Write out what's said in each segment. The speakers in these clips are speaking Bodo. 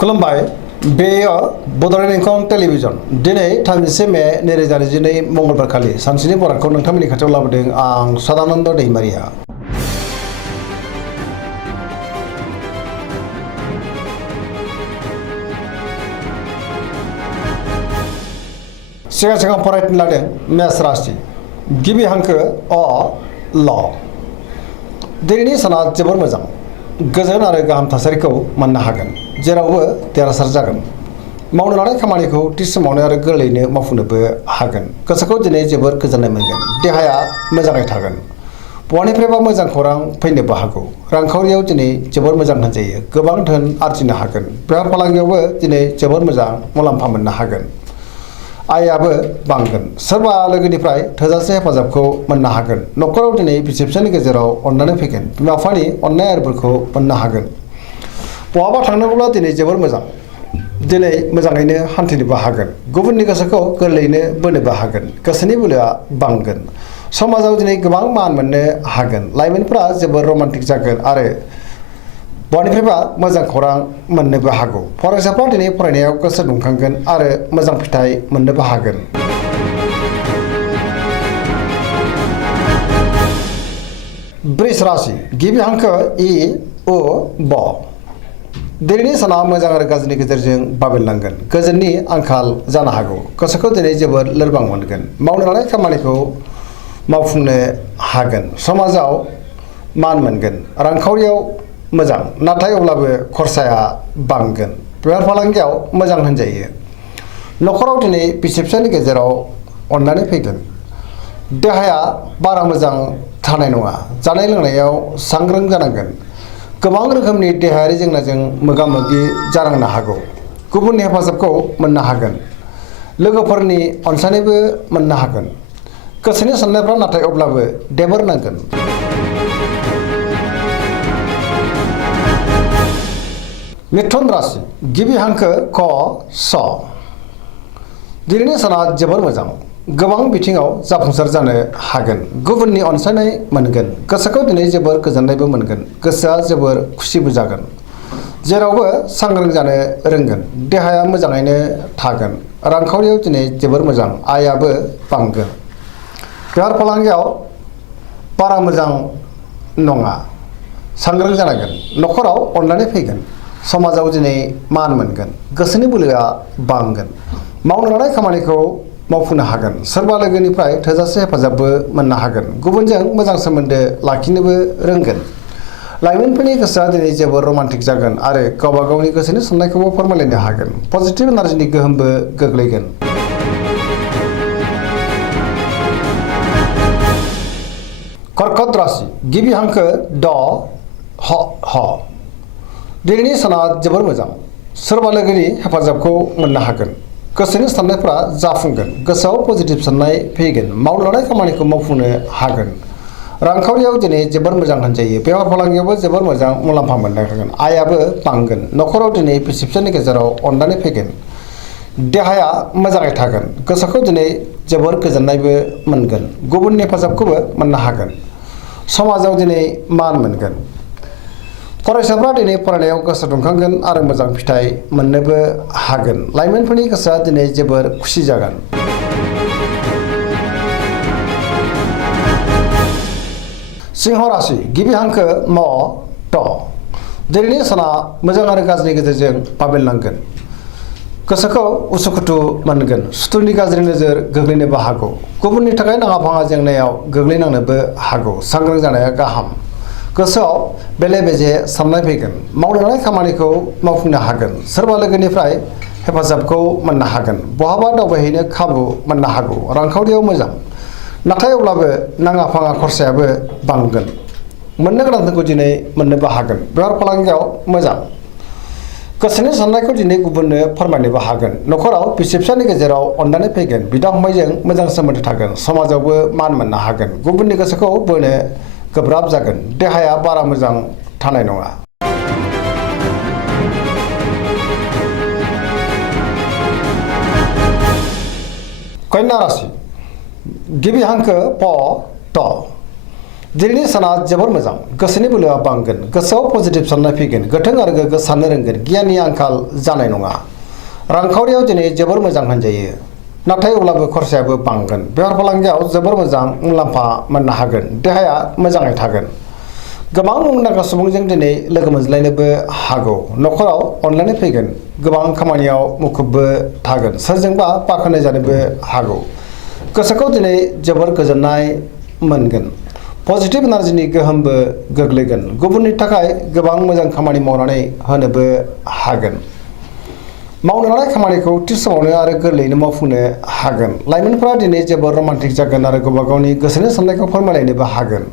खुलुमबाय बेयो बड'लेण्ड इंखं टेलिभिजन दिनै 31 मे 2022 मंगलबारखालि सानसेनि बरादखौ नोंथांमोननि खाथियाव लाबोदों आं सदानन्द दैमारिया। सिगां फरायनो लादों मेष राशि गिबि हांखो अ ल। दिनैनि साना जोबोर मोजां गोजोन आरो गाहाम थासारिखौ मोननो हागोन जेरावबो देरहासार जागोन मावनो लानाय खामानिखौ थि समावनो आरो गोरलैयैनो मावफुंनोबो हागोन गोसोखौ दिनै जोबोर गोजोननाय मोनगोन देहाया मोजाङै थागोन बहानिफ्रायबा मोजां खौरां फैनोबो हागौ रांखावरियाव दिनै जोबोर मोजां होनजायो गोबां धोन आरजिनो हागोन बेफार फालांगियावबो दिनै जोबोर मोजां मुलाम्फा मोननो हागोन आयाबो बांगोन सोरबा लोगोनिफ्राय थोजासे हेफाजाबखौ मोननो हागोन न'खराव दिनै बिसि फिसायनि गेजेराव अननानै फैगोन बिमा बिफानि अननाय आरिफोरखौ मोननो हागोन बहाबा थांनांगौब्ला दिनै जोबोर मोजां दिनै मोजाङैनो हान्थिनोबो हागोन गुबुननि गोसोखौ गोरलैयैनो बोनोबो हागोन गोसोनि बोलोआ बांगोन समाजाव दिनै गोबां मान मोननो हागोन लाइमोनफोरा जोबोर रमान्टिक जागोन आरो बहानिफ्रायबा मोजां खौरां मोननोबो हागौ फरायसाफ्रा दिनै फरायनायाव गोसो दुंखांगोन आरो मोजां फिथाइ मोननोबो हागोन। वृष राशि गिबि हांखो इ उ ब। दिनैनि साना मोजां आरो गाज्रिनि गेजेरजों बाबेनलांगोन गोजोननि आंखाल जानो हागौ गोसोखौ दिनै जोबोर लोरबां मोनगोन मावनो लानाय खामानिखौ मावफुंनो हागोन समाजाव मान मोनगोन रांखावरियाव मोजां नाथाय अब्लाबो खरसाया बांगोन बेफार फालांगियाव मोजां होनजायो न'खराव दिनै बिसि फिसायनि गेजेराव अननानै फैगोन देहाया बारा मोजां थानाय नङा जानाय लोंनायाव सांग्रां जानांगोन गोबां रोखोमनि देहायारि जेंनाजों मोगा मोगि जानांनो हागौ गुबुननि हेफाजाबखौ मोननो हागोन लोगोफोरनि अनसायनायबो मोननो हागोन गोसोनि साननायफ्रा नाथाय अब्लाबो देबोर नांगोन। मिथुन राशि गिबि हांखो क स। दिनैनि साना जोबोर मोजां गोबां बिथिङाव जाफुंसार जानो हागोन गुबुननि अनसायनाय मोनगोन गोसोखौ दिनै जोबोर गोजोननायबो मोनगोन गोसोआ जोबोर खुसिबो जागोन जेरावबो सांग्रां जानो रोंगोन देहाया मोजाङैनो थागोन रांखावरियाव दिनै जोबोर मोजां आयाबो बांगोन बेफार फालांगियाव बारा मोजां नङा सांग्रां जानांगोन न'खराव अननानै फैगोन समाजाव दिनै मान मोनगोन गोसोनि बोलोआ बांगोन मावनो लानाय खामानिखौ मावफुंनो हागोन सोरबा लोगोनिफ्राय थोजासे हेफाजाबबो मोननो हागोन गुबुनजों मोजां सोमोन्दो लाखिनोबो रोंगोन लाइमोनफोरनि गोसोआ दिनै जोबोर रमान्टिक जागोन आरो गावबा गावनि गोसोनि साननायखौबो फोरमायलायनो हागोन पजिटिभ एनार्जिनि गोहोमबो गोग्लैगोन। कर्कट राशि गिबि हांखो ड ह। दिनैनि साना जोबोर मोजां सोरबा लोगोनि हेफाजाबखौ मोननो हागोन गोसोनि साननायफ्रा जाफुंगोन गोसोआव पजिटिभ साननाय फैगोन मावनो लानाय खामानिखौ मावफुंनो हागोन रांखावरियाव दिनै जोबोर मोजां होनजायो बेफार फालांगियावबो जोबोर मोजां मुलाम्फा मोननो हागोन आयाबो बांगोन न'खराव दिनै बिसि फिसायनि गेजेराव अननानै फैगोन देहाया मोजाङै थागोन गोसोखौ दिनै जोबोर गोजोननायबो मोनगोन गुबुननि हेफाजाबखौबो मोननो हागोन समाजाव दिनै मान मोनगोन फरायसाफ्रा दिनै फरायनायाव गोसो दुंखांगोन आरो मोजां फिथाइ मोननोबो हागोन लाइमोनफोरनि गोसोआ दिनै जोबोर खुसि जागोन। सिंह राशि गिबि हांखो म ट। दिनैनि साना मोजां आरो गाज्रिनि गेजेरजों बाबेनलांगोन गोसोखौ उसुखुथु मोनगोन सुथुरनि गाज्रि नोजोर गोग्लैनोबो हागौ गुबुननि थाखाय नाङा फाङा जेंनायाव गोग्लैनांनोबो हागौ सांग्रां जानाया गाहाम गोसोआव बेले बेजे साननाय फैगोन मावनो लानाय खामानिखौ मावफुंनो हागोन सोरबा लोगोनिफ्राय हेफाजाबखौ मोननो हागोन बहाबा दावबायहैनो खाबु मोननो हागौ रांखावरियाव मोजां नाथाय अब्लाबो नाङा फाङा खरसायाबो बांगोन मोननो गोनांफोरखौ दिनै मोननोबो हागोन बेफार फालांगियाव मोजां गोसोनि साननायखौ दिनै गुबुननो फोरमायनोबो हागोन न'खराव बिसि फिसानि गेजेराव अननानै फैगोन बिदा फंबायजों मोजां सोमोन्दो थागोन समाजावबो मान मोननो हागोन गुबुननि गोसोखौ बोनो गोब्राब जागोन देहाया बारा मोजां थानाय नङा। कन्या राशि गिबि हांखो प ट। दिनैनि साना जोबोर मोजां गोसोनि बोलोआ बांगोन गोसोआव पजिटिभ साननाय फैगोन गोथों आरो गोग्गो साननो रोंगोन गियाननि आंखाल जानाय नङा रांखावरियाव दिनै जोबोर मोजां होनजायो नाथाय अब्लाबो खरसायाबो बांगोन बेफार फालांगियाव जोबोर मोजां मुलाम्फा मोननो हागोन देहाया मोजाङै थागोन गोबां मुंदांखा सुबुंजों दिनै लोगो मोनज्लायनोबो हागौ न'खराव अनलायनाय फैगोन गोबां खामानियाव मुखुबबो थागोन सोरजोंबा बाख्नाय जानोबो हागौ गोसोखौ दिनै जोबोर गोजोननाय मोनगोन पजिटिभ एनार्जिनि गोहोमबो गोग्लैगोन गुबुननि थाखाय गोबां मोजां खामानि मावनानै होनोबो हागोन मावनो लानाय खामानिखौ थि समावनो आरो गोरलैयैनो मावफुंनो हागोन लाइमोनफोरा दिनै जोबोर रमान्टिक जागोन आरो गावबा गावनि गोसोनि साननायखौ फोरमायलायनोबो हागोन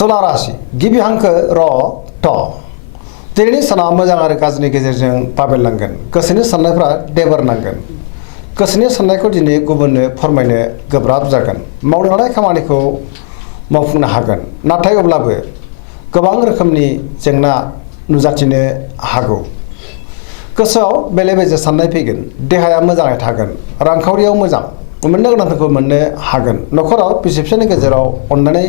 तुला राशि गिबि हांखो र ट दिनैनि साना मोजां आरो गाज्रिनि गेजेरजों बाबेरलांगोन गोसोनि साननायफ्रा देबोरनांगोन गोसोनि साननायखौ दिनै गुबुननो फोरमायनो गोब्राब जागोन मावनो लानाय खामानिखौ मावफुंनो हागोन नाथाय अब्लाबो गोबां रोखोमनि जेंना नुजाथिनो हागौ गोसोआव बेले बेजे साननाय फैगोन देहाया मोजाङै थागोन रांखावरियाव मोजां मोननो गोनांफोरखौ मोननो हागोन न'खराव बिसि फिसायनि गेजेराव अननानै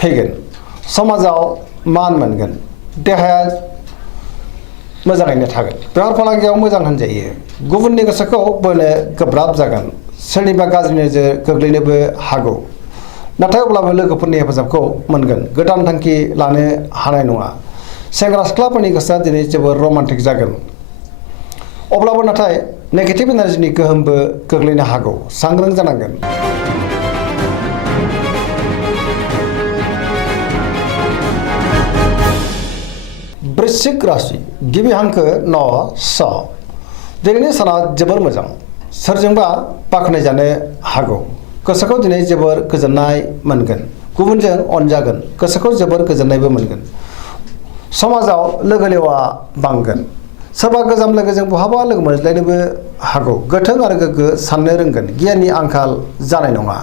फैगोन समाजाव मान मोनगोन देहाया मोजाङैनो थागोन बेफार फालांगियाव मोजां होनजायो गुबुननि गोसोखौ बोनो गोब्राब जागोन सोरनिबा गाज्रि नोजोर गोग्लैनोबो हागौ नाथाय अब्लाबो लोगोफोरनि हेफाजाबखौ मोनगोन गोदान थांखि लानो हानाय नङा सेंग्रा सिख्लाफोरनि गोसोआ दिनै जोबोर रमान्टिक जागोन अब्लाबो नाथाय नेगेटिभ एनार्जिनि गोहोमबो गोग्लैनो हागौ सांग्रां जानांगोन वृश्चिक राशि गिबि हांखो न स दिनैनि साना जोबोर मोजां सोरजोंबा बाख्नाय जानो हागौ गोसोखौ दिनै जोबोर गोजोननाय मोनगोन गुबुनजों अनजागोन गोसोखौ जोबोर गोजोननायबो मोनगोन समाजाव लोगो लेवा बांगोन सोरबा गोजाम लोगोजों बहाबा लोगो मोनज्लायनोबो हागौ गोथों आरो गोग्गो साननो रोंगोन गियाननि आंखाल जानाय नङा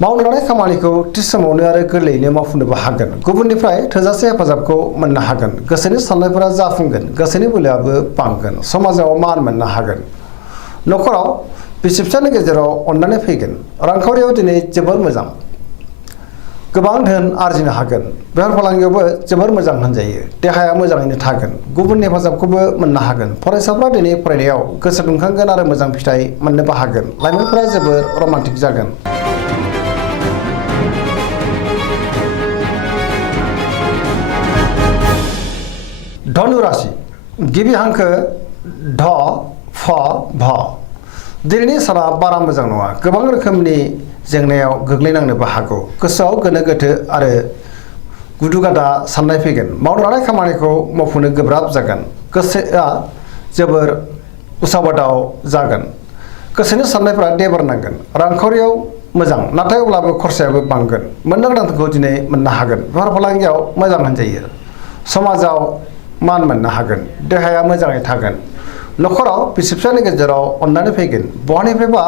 मावनो लानाय खामानिखौ थि समावनो आरो गोरलैयैनो मावफुंनोबो हागोन गुबुननिफ्राय थोजासे हेफाजाबखौ मोननो हागोन गोसोनि साननायफोरा जाफुंगोन गोसोनि बोलोआबो बांगोन समाजाव मान मोननो हागोन न'खराव बिसि फिसायनि गेजेराव अननानै फैगोन रांखावरियाव दिनै जोबोर मोजां गोबां धोन आरजिनो हागोन बेफार फालांगियावबो जोबोर मोजां होनजायो देहाया मोजाङैनो थागोन गुबुननि हेफाजाबखौबो मोननो हागोन फरायसाफ्रा दिनै फरायनायाव गोसो दुंखांगोन आरो मोजां फिथाइ मोननोबो हागोन लाइमोनफोरा जोबोर रमान्टिक जागोन धनु राशि गिबि हांखो ढ फ भ दिनैनि साना बारा मोजां नङा गोबां रोखोमनि जेंनायाव गोग्लैनांनोबो हागौ गोसोआव गोनो गोथो आरो गुदु गादा साननाय फैगोन मावनो लानाय खामानिखौ मावफुंनो गोब्राब जागोन गोसोआ जोबोर उसाव बादाव जागोन गोसोनि साननायफ्रा देबोरनांगोन रांखावरियाव मोजां नाथाय अब्लाबो खरसायाबो बांगोन मोननो गोनांखौ दिनै मोननो हागोन बेफार फालांगियाव मोजां होनजायो समाजाव मान मोननो हागोन देहाया मोजाङै थागोन न'खराव बिसि फिसायनि गेजेराव अननानै फैगोन बहानिफ्रायबा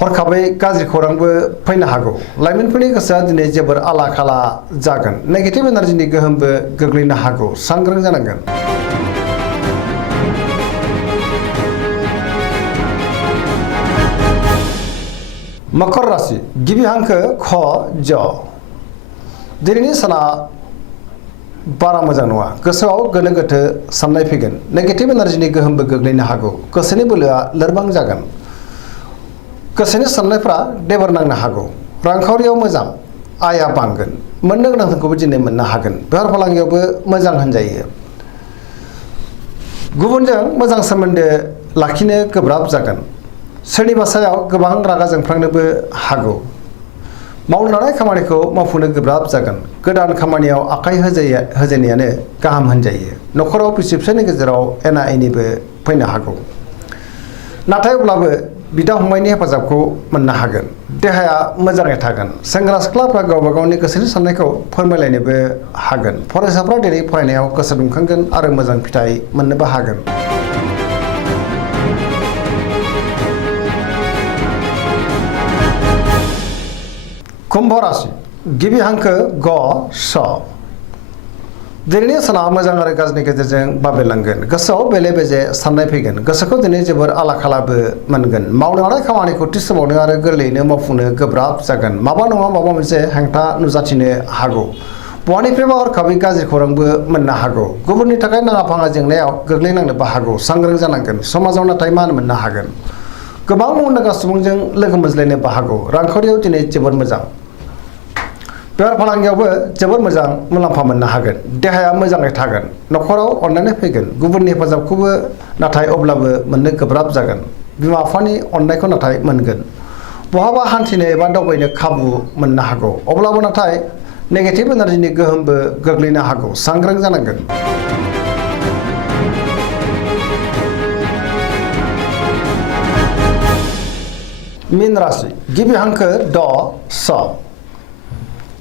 हरखाबै गाज्रि खौरांबो फैनो हागौ लाइमोनफोरनि गोसोआ दिनै जोबोर आला खाला जागोन नेगेटिभ एनार्जिनि गोहोमबो गोग्लैनो हागौ सांग्रां जानांगोन मकर राशि गिबि हांखो ख ज दिनैनि साना बारा मोजां नङा गोसोआव गोनो गोथो साननाय फैगोन नेगेटिभ एनार्जिनि गोहोमबो गोग्लैनो हागौ गोसोनि बोलोआ लोरबां जागोन गोसोनि साननायफ्रा देबर नांनो हागौ रांखावरियाव मोजां आया बांगोन मोननो गोनांखौबो दिनै मोननो हागोन बेफार फालांगियावबो मोजां होनजायो गुबुनजों मोजां सोमोन्दो लाखिनो गोब्राब जागोन सोरनिबा सायाव गोबां रागा जोंफ्लांनोबो हागौ मावनो लानाय खामानिखौ मावफुंनो गोब्राब जागोन गोदान खामानियाव आखाइ होजेननायानो गाहाम होनजायो न'खराव बिसि फिसायनि गेजेराव एना एनिबो फैनो हागौ नाथाय अब्लाबो बिदा फंबायनि हेफाजाबखौ मोननो हागोन देहाया मोजाङै थागोन सेंग्रा सिख्लाफ्रा गावबा गावनि गोसोनि साननायखौ फोरमायलायनोबो हागोन फरायसाफ्रा दिनै फरायनायाव गोसो दुंखांगोन आरो मोजां फिथाइ मोननोबो हागोन कुम्भ राशि गिबि हांखो ग स दिनैनि साना मोजां आरो गाज्रिनि गेजेरजों बाबेरलांगोन गोसोआव बेले बेजे साननाय फैगोन गोसोखौ दिनै जोबोर आला खालाबो मोनगोन मावनो हानाय खामानिखौ थि समावनो आरो गोरलैयैनो मावफुंनो गोब्राब जागोन माबा नङा माबा मोनसे हेंथा नुजाथिनो हागौ बहानिफ्रायबा हरखाबै गाज्रि खौरांबो मोननो हागौ गुबुननि थाखाय नाङा फाङा जेंनायाव गोग्लैनांनोबो हागौ सांग्रां जानांगोन समाजाव नाथाय मान मोननो हागोन गोबां मुंदांखा सुबुंजों लोगो मोनज्लायनोबो हागौ रांखावरियाव दिनै जोबोर मोजां बेफार फालांगियावबो जोबोर मोजां मुलाम्फा मोननो हागोन देहाया मोजाङै थागोन न'खराव अननाय फैगोन गुबुननि हेफाजाबखौबो नाथाय अब्लाबो मोननो गोब्राब जागोन बिमा बिफानि अननायखौ नाथाय मोनगोन बहाबा हान्थिनो एबा दावबायनो खाबु मोननो हागौ अब्लाबो नाथाय नेगेटिभ एनार्जिनि गोहोमबो गोग्लैनो हागौ सांग्रां जानांगोन मीन राशि गिबि हांखो ड स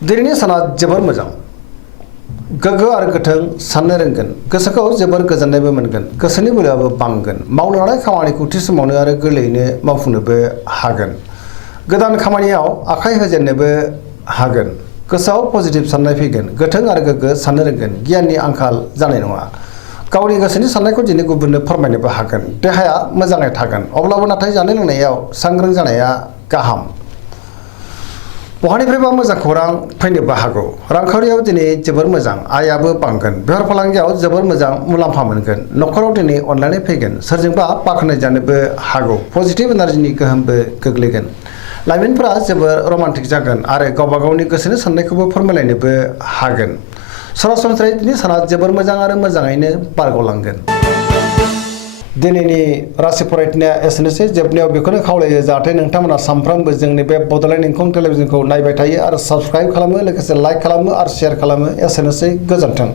दिनैनि साना जोबोर मोजां गोग्गो आरो गोथों साननो रोंगोन गोसोखौ जोबोर गोजोननायबो मोनगोन गोसोनि बोलोआबो बांगोन मावनो हानाय खामानिखौ थि समावनो आरो गोरलैयैनो मावफुंनोबो हागोन गोदान खामानियाव आखाइ होजेननोबो हागोन गोसोआव पजिटिभ साननाय फैगोन गोथों आरो गोग्गो साननो रोंगोन गियाननि आंखाल जानाय नङा गावनि गोसोनि साननायखौ दिनै गुबुननो फोरमायनोबो हागोन देहाया मोजाङै थागोन अब्लाबो नाथाय जानाय लोंनायाव सांग्रां जानाया गाहाम बहानिफ्रायबा मोजां खौरां फैनोबो हागौ रांखावरियाव दिनै जोबोर मोजां आयाबो बांगोन बेफार फालांगियाव जोबोर मोजां मुलाम्फा मोनगोन न'खराव दिनै अनलायनाय फैगोन सोरजोंबा बाख्नाय जानोबो हागौ पजिटिभ एनार्जिनि गोहोमबो गोग्लैगोन लाइमोनफोरा जोबोर रमान्टिक जागोन आरो गावबा गावनि गोसोनि साननायखौबो फोरमायलायनोबो हागोन सरासनस्रायै दिनै साना जोबोर मोजां आरो मोजाङैनो बारग'लांगोन दिनैनि राशि फरायथिनाया एसेनोसै जोबनायाव बेखौनो खावलायो जाहाथे नोंथांमोना सानफ्रामबो जोंनि बे बड'लेण्ड इंखं टेलिभिजनखौ नायबाय थायो आरो साबस्क्राइब खालामो लोगोसे लाइक खालामो आरो शेयार खालामो एसेनोसै गोजोन्थों